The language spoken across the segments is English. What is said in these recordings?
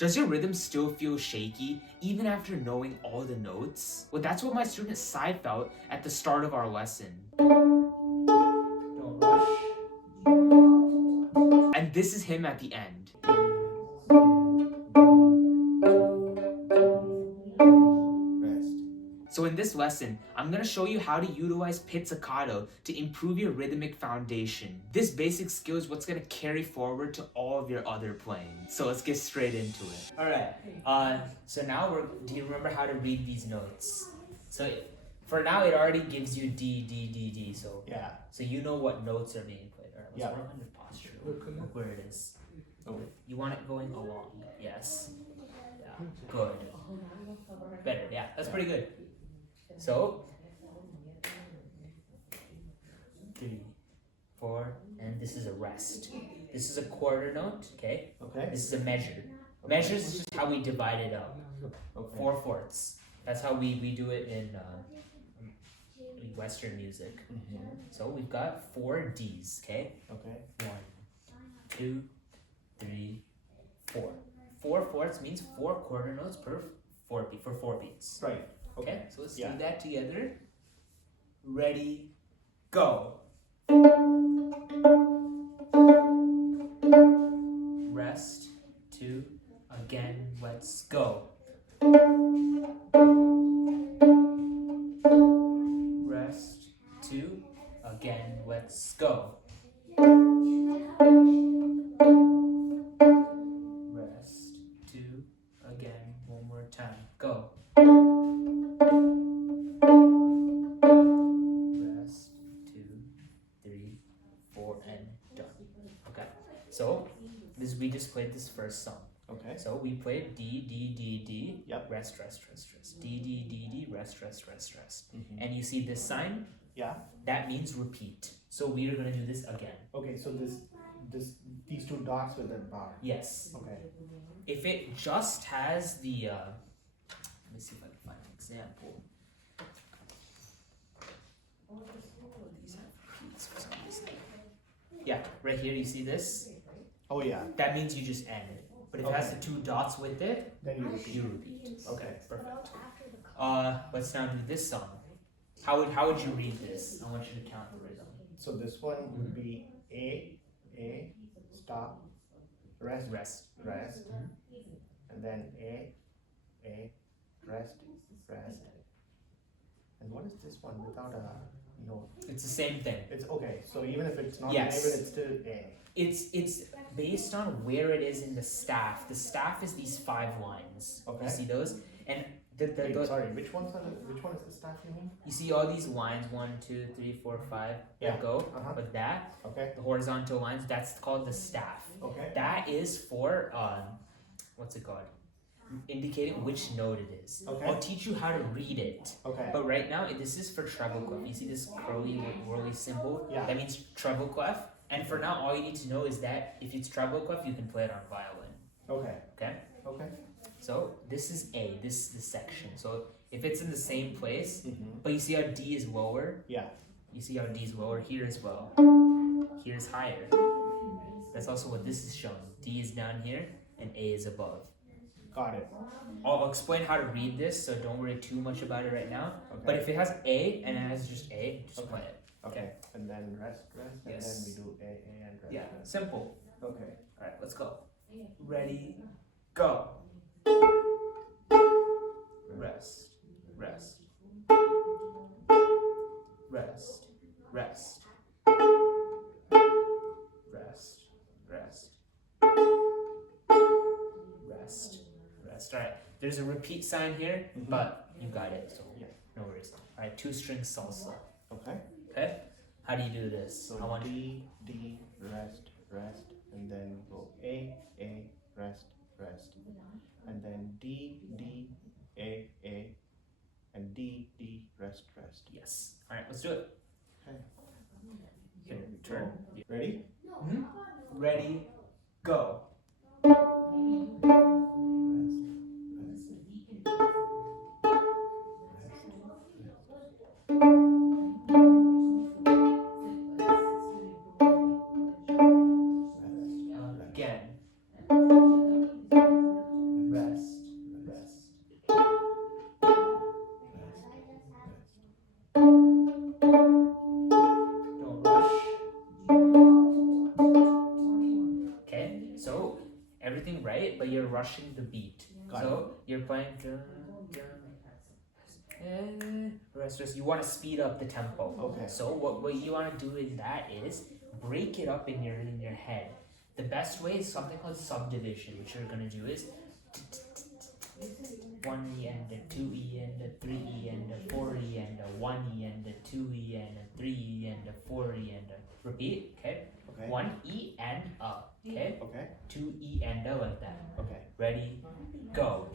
Does your rhythm still feel shaky even after knowing all the notes? Well, that's what my student Sai felt at the start of our lesson. Don't rush. And this is him at the end. So in this lesson, I'm going to show you how to utilize pizzicato to improve your rhythmic foundation. This basic skill is what's going to carry forward to all of your other playing. So let's get straight into it. Alright, so now do you remember how to read these notes? So for now, it already gives you D, D, D, D. So yeah. So you know what notes are being played. Alright, let's Yeah. work on your posture. Look where it is. Okay. You want it going along. Yes. Yeah. Good. Better. Yeah, that's pretty good. So 3, 4, and this is a rest. This is a quarter note, okay? Okay. This is a measure. Measures is just how we divide it up. Okay. 4/4. That's how we do it in Western music. Mm-hmm. So we've got 4 Ds, okay? Okay. 1, 2, 3, 4. 4/4 means 4 quarter notes per 4 beats. Right. Okay, so let's Yeah. do that together. Ready, go. Rest, 2, again, let's go. Rest, 2, again, let's go. Rest, 2, again, one more time, go. Rest, 2, 3, 4, and done. Okay, so we just played this first song. Okay. So we played D, D, D, D, Yep. rest, rest, rest, rest. D, D, D, D, rest, rest, rest, rest. Mm-hmm. And you see this sign? Yeah. That means repeat. So we are going to do this again. Okay, so these 2 dots with that bar. Yes. Okay. If it just has the, let me see if I can find an example. These have repeats for some reason. Yeah, right here you see this? Oh yeah. That means you just end. But if it has the 2 dots with it, Then you repeat. you repeat. Okay, perfect. Let's now do this song. How would you read this? I want you to count the rhythm. So this one would be A, stop, rest, Rest. rest, and then A, rest, rest. And what is this one without a note? It's the same thing. It's okay. So even if it's not Yes. labeled, it's still A. It's based on where it is in the staff. The staff is these 5 lines. Okay. You see those? And Wait, sorry. Which one is the staff you mean? you see all these lines, 1, 2, 3, 4, 5 Yeah. that go. Uh-huh. But that, Okay. the horizontal lines, that's called the staff. Okay. That is for what's it called? Indicating which note it is. Okay. I'll teach you how to read it. Okay. But right now, this is for treble clef. You see this curly, whirly symbol? Yeah. That means treble clef. And for now, all you need to know is that if it's treble clef, you can play it on violin. Okay. Okay? Okay. So this is A, this section. So if it's in the same place, Mm-hmm. but you see how D is lower? Yeah. You see how D is lower here as well. Here's higher. That's also what this is showing. D is down here and A is above. Got it. I'll explain how to read this, so don't worry too much about it right now. Okay. But if it has A and it has just A, just play it. Okay. And then rest, and Yes. then we do A, and rest. Yeah, rest. simple. Okay. Alright, let's go. Ready, go. Rest, rest. Rest, rest. Rest, rest. Rest, rest. Alright, there's a repeat sign here, but you got it, so Yeah. no worries. Alright, 2-string salsa. Okay. Okay? How do you do this? So I want D, rest, rest, and then go A, rest, rest, and then D, A, and D, rest, rest. Yes. Alright, let's do it. Okay. Here, turn. Ready? Ready, go. Again. you're rushing the beat. Got So you're playing rest. You want to speed up the tempo. Okay. So what you want to do in that is break it up in your head. The best way is something called subdivision, which you're gonna do is 1E and a 2E and a 3E and a 4E and a 1E and a 2E and a 3E and a 4E and a repeat, okay? Okay. 1E and up, okay? Okay. 2E and a like that. Okay. Ready, go.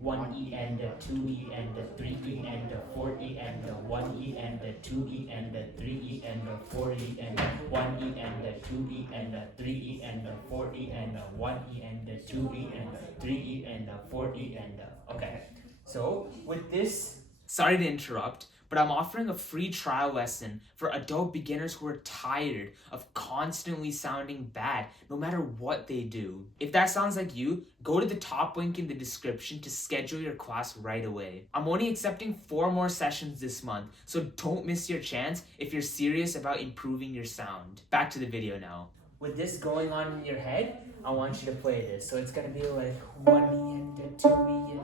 1E and a 2E and a 3E and a 4E and a 1E and a 2E and a 3E and a 4E and a 1E and a 2E and a 3E and a 4E and a 1E and a 2E and a 3E and a 4E and a okay. So with this, sorry to interrupt, but I'm offering a free trial lesson for adult beginners who are tired of constantly sounding bad no matter what they do. If that sounds like you, go to the top link in the description to schedule your class right away. I'm only accepting 4 more sessions this month, so don't miss your chance if you're serious about improving your sound. Back to the video now. With this going on in your head, I want you to play this. So it's gonna be like 1E and a 2E and a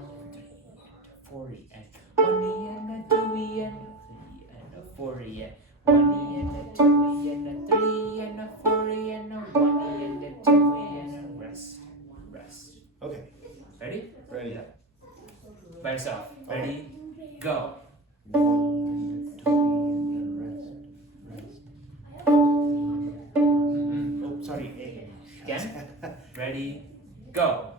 3E and a 4E and 1E and a 2E and a 3E and a 4E and 1E and a 2E and a 3E and a 4E and a 1E and a 2E and a rest. Okay. Ready? Ready. Yeah. By yourself. Ready? Go. 1 and 2 and rest. Oh, sorry. A. Again? Ready? Go.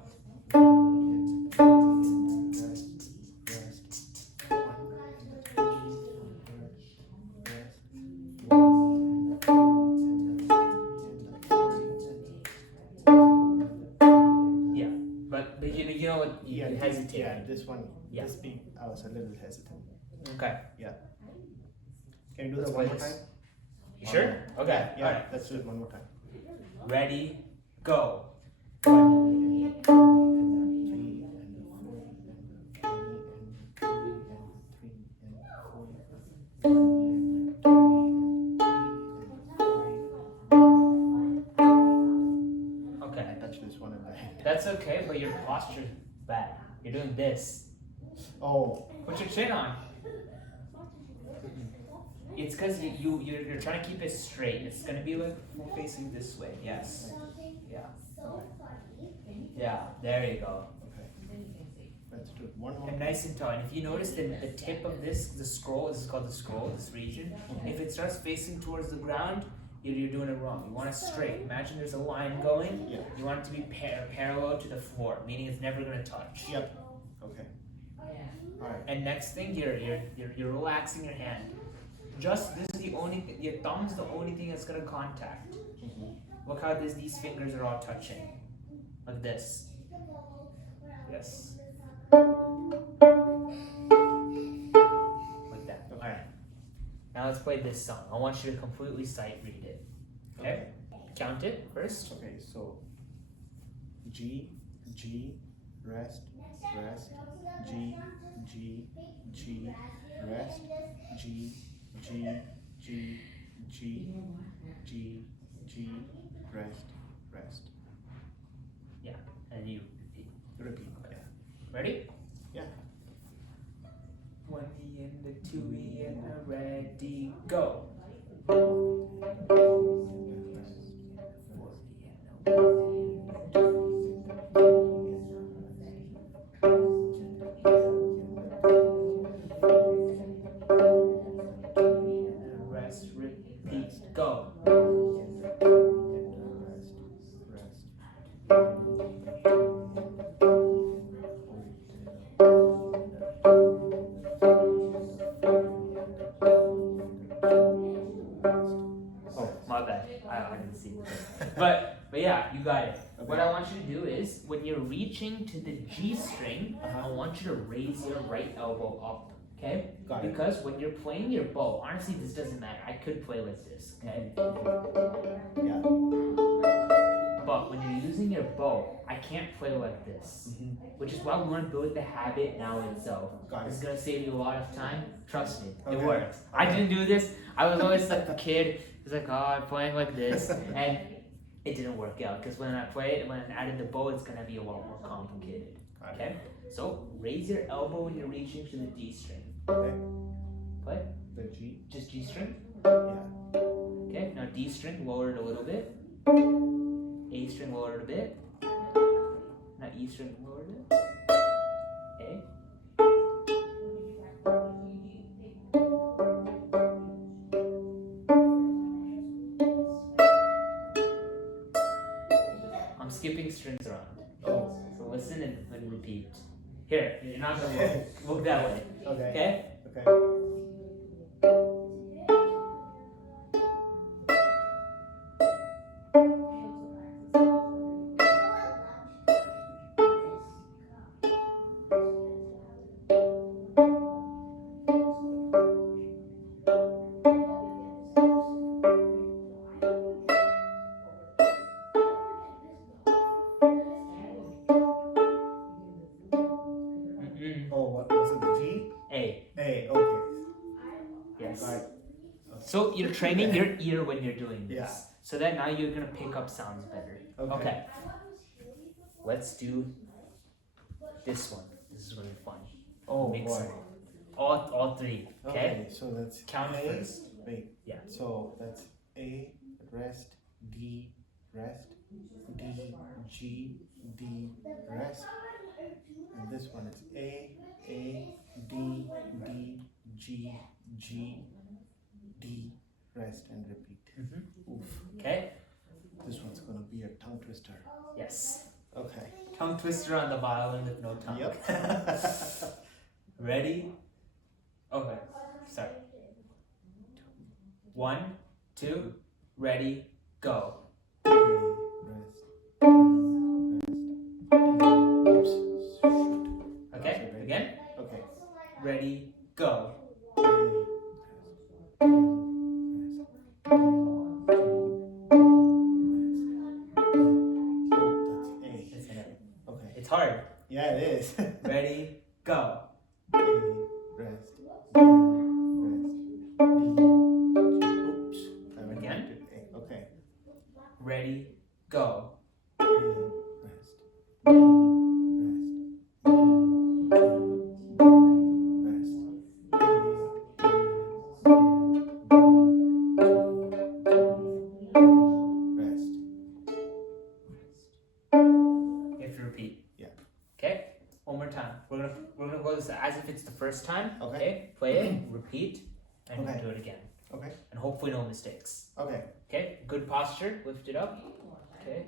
But you know what? You hesitate. Yeah, this one. Yeah. This beat, I was a little hesitant. Okay. Yeah. Can you do Let's that one play more this. time? You sure? Okay. Yeah. Alright. Let's do it one more time. Ready? Go. Okay. I touched this one in my hand. That's okay, but your posture's bad. You're doing this. Oh. Put your chin on. It's because you're trying to keep it straight. It's gonna be like facing this way. Yes. Yeah. Yeah. There you go. Okay. Let's do it one more. And nice and tall. And if you notice the tip of this, the scroll, this is called the scroll, this region. If it starts facing towards the ground, you're doing it wrong. You want it straight. Imagine there's a line going. Yeah. You want it to be parallel to the floor, meaning it's never gonna touch. Yep. Okay. Alright. And next thing, you're relaxing your hand. Just this is the only thing. Your thumb's the only thing that's gonna contact. Look how these fingers are all touching, like this. Yes. Like that. All right. Now let's play this song. I want you to completely sight read it. Okay? Count it first. Okay, so G, rest, G, rest, G, rest. Yeah. And you Repeat. okay. Ready? Yeah. 1E and a 2E and a ready, go. Rest, repeat, go. Oh, My bad. I didn't see it. But yeah, you got it. Okay. What I want you to do is when you're reaching to the G string, I want you to raise your right elbow up. Okay? Got it. Because when you're playing your bow, honestly, this doesn't matter. I could play like this. Okay? Yeah. But when you're using your bow, I can't play like this. Which is why we want to build the habit now itself. Got it. It's gonna save you a lot of time. Trust me, it Okay. works. I didn't do this. I was always like the kid who's like, oh, I'm playing like this. And it didn't work out because when I added the bow, it's gonna be a lot more complicated. Okay? So raise your elbow when you're reaching to the D string. Okay. Play. The G. Just G string. Yeah. Okay, now D string, lower it a little bit. A string, lower it a bit. Now E string, lower it. A. I'm skipping strings around. Oh. So listen and repeat. Here, you're not gonna look that way. Okay. Okay? Okay. Oh, what was it? The G? A. A. Okay. Yes. Got it. So you're training your ear when you're doing this. Yeah. So that now you're gonna pick up sounds better. Okay. Let's do this one. This is really fun. Oh Mix boy. it. All three. Okay? So that's Count A. first. Wait. Yeah. So that's A, rest, D, rest, D, G, D, rest. And this one is A, D, G, G, D, rest, and repeat. Oof. Okay? This one's gonna be a tongue twister. Yes. Okay. Tongue twister on the violin with no tongue. Yep. Ready? Okay. Start. 1, 2, ready, go. A, rest, D, rest, D. Oops. Shoot. Okay? Ready? Again? Okay. Ready, go. A, rest, D, rest, D, G, D, rest, D. Oh, that's A. It's an A. Okay. It's hard. Yeah, it is. Ready, go. A, rest, D, rest, D, G. Oops. I went Again? back to A. Okay. Ready, go. A, rest, D, rest, D, G, D, rest, rest. You have to repeat. Yeah. Okay? One more time. We're gonna go this as if it's the first time. Okay. Play it, repeat, and Okay. do it again. Okay. And hopefully no mistakes. Okay. Okay? Good posture. Lift it up. Okay.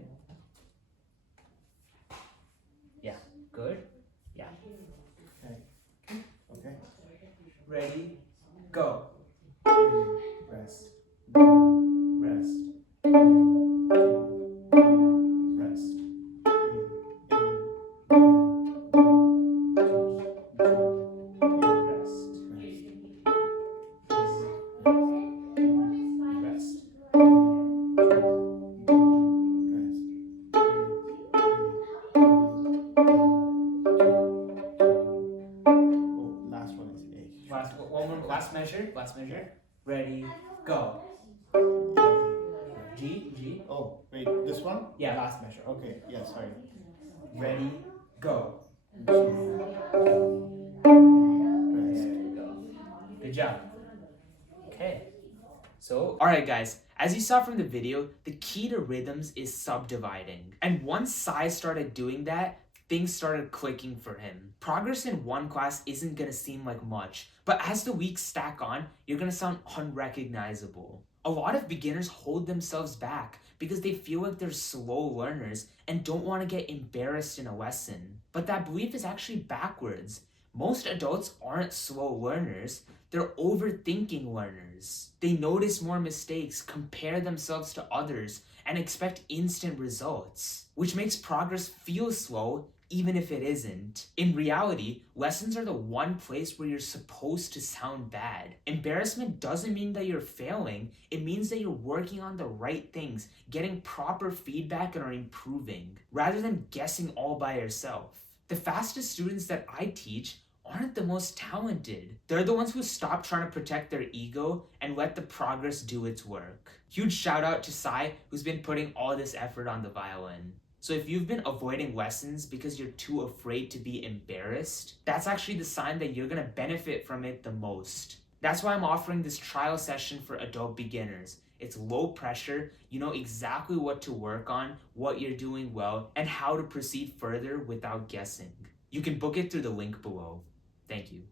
Yeah. Good. Yeah. Okay. Okay. Ready, go. A, rest, D, Rest. G, D, Rest. Rest. Last one is A. One more. Last measure. Last measure. Ready, go. G. G. Oh, wait, this one? Yeah. Last measure. Okay, yeah, sorry. Ready, go. Rest. Good job. Okay. So, alright guys, as you saw from the video, the key to rhythms is subdividing. And once Sai started doing that, things started clicking for him. Progress in one class isn't gonna seem like much, but as the weeks stack on, you're gonna sound unrecognizable. A lot of beginners hold themselves back because they feel like they're slow learners and don't want to get embarrassed in a lesson. But that belief is actually backwards. Most adults aren't slow learners, they're overthinking learners. They notice more mistakes, compare themselves to others, and expect instant results, which makes progress feel slow even if it isn't. In reality, lessons are the one place where you're supposed to sound bad. Embarrassment doesn't mean that you're failing, it means that you're working on the right things, getting proper feedback, and are improving, rather than guessing all by yourself. The fastest students that I teach aren't the most talented. They're the ones who stop trying to protect their ego and let the progress do its work. Huge shout out to Sai, who's been putting all this effort on the violin. So if you've been avoiding lessons because you're too afraid to be embarrassed, that's actually the sign that you're gonna benefit from it the most. That's why I'm offering this trial session for adult beginners. It's low pressure, you know exactly what to work on, what you're doing well, and how to proceed further without guessing. You can book it through the link below. Thank you.